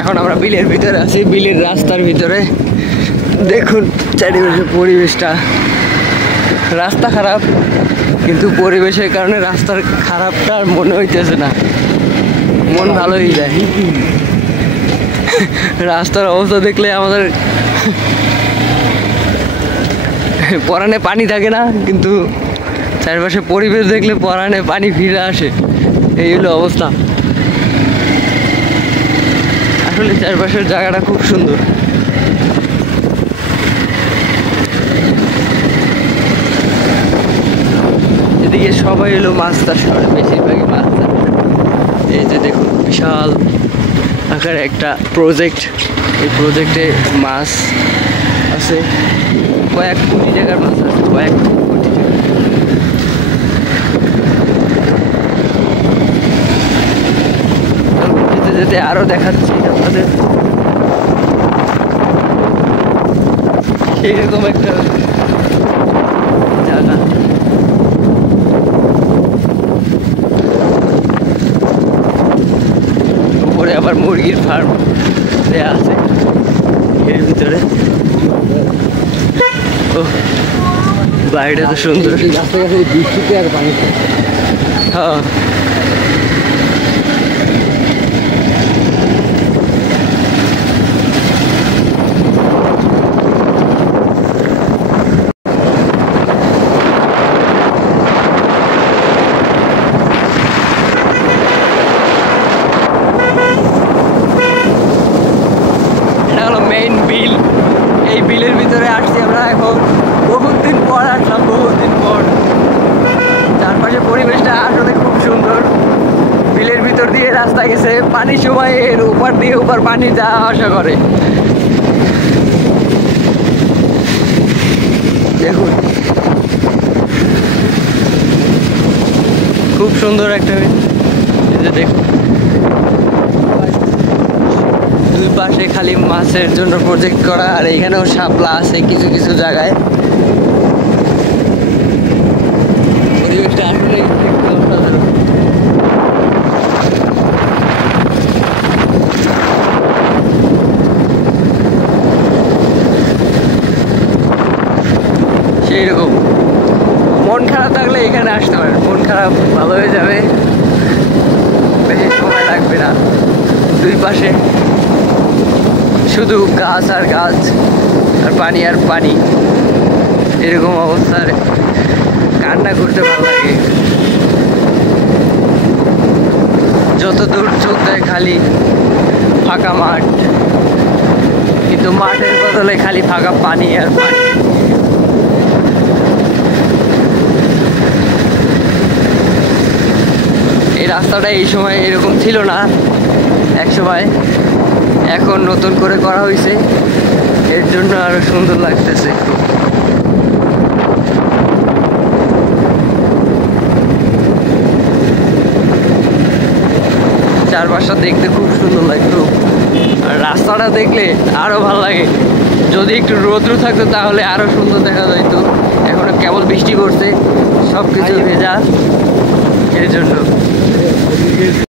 এখন আমরা বিলের ভিতরে আছি, বিলের রাস্তার ভিতরে। দেখুন চারিপাশে পরিবেশটা, রাস্তা খারাপ কিন্তু পরিবেশের কারণে রাস্তার খারাপটা আর মনে হইতেছে না, মন ভালো হয়ে যায়। রাস্তার অবস্থা দেখলে আমাদের পরানে পানি থাকে না, কিন্তু চারপাশে পরিবেশ দেখলে পরানে পানি ফিরে আসে। এই হলো অবস্থা। আসলে চারপাশের জায়গাটা খুব সুন্দর। এদিকে সবাই হলো মাছ চাষ করে, বেশিরভাগই মাছ চাষ। এই যে দেখুন বিশাল আকারে একটা প্রজেক্ট, এই প্রজেক্টে মাছ আছে, কয়েক কোটি টাকার মাছ আছে, কয়েক কোটি টাকা। যেতে যেতে আরো দেখাচ্ছি আপনাদের সেইরকম একটা জায়গা। উপরে আবার মুরগির ফার্ম দেয়া আছে এর ভিতরে। ও বাড়িটা তো সুন্দর। রাস্তাঘাটে বৃষ্টিতে আর পানি। হ্যাঁ মেইন বিল। এই বিলের ভিতরে আসছি আমরা এখন, বহুত দিন পর আসলাম, বহুত দিন পর। চারপাশে পরিবেশটা আসলে খুব সুন্দর। বিলের ভিতর দিয়ে রাস্তা গেছে, পানি সময় এর উপর দিয়ে উপর পানি যাওয়া আসা করে। দেখুন খুব সুন্দর একটা, দেখুন দুই পাশে খালি মাছের জন্য প্রজেক্ট করা, আর এখানেও শাপলা আছে কিছু কিছু জায়গায়। পরিবেশটা আসলে সেই রকম। মন খারাপ থাকলে এখানে আসতে পারেন, মন খারাপ ভালো হয়ে যাবে, বেশি সময় লাগবে না। দুই পাশে শুধু গাছ আর গাছ আর পানি আর পানি, এরকম অবস্থার কান্না করতে ভালো লাগে। যত দূর চোখ দেয় খালি ফাঁকা মাঠ, কিন্তু মাঠের বদলে খালি ফাঁকা পানি আর পানি। এই রাস্তাটা এই সময় এরকম ছিল না এক সময়, এখন নতুন করে করা হয়েছে, এর জন্য আরো সুন্দর লাগতেছে খুব। চারপাশটা দেখতে খুব সুন্দর লাগতো, আর রাস্তাটা দেখলে আরো ভালো লাগে। যদি একটু রোদ্রু থাকতো তাহলে আরো সুন্দর দেখা যাইতো। এখন কেবল বৃষ্টি পড়ছে, সবকিছু ভেজা, এর জন্য।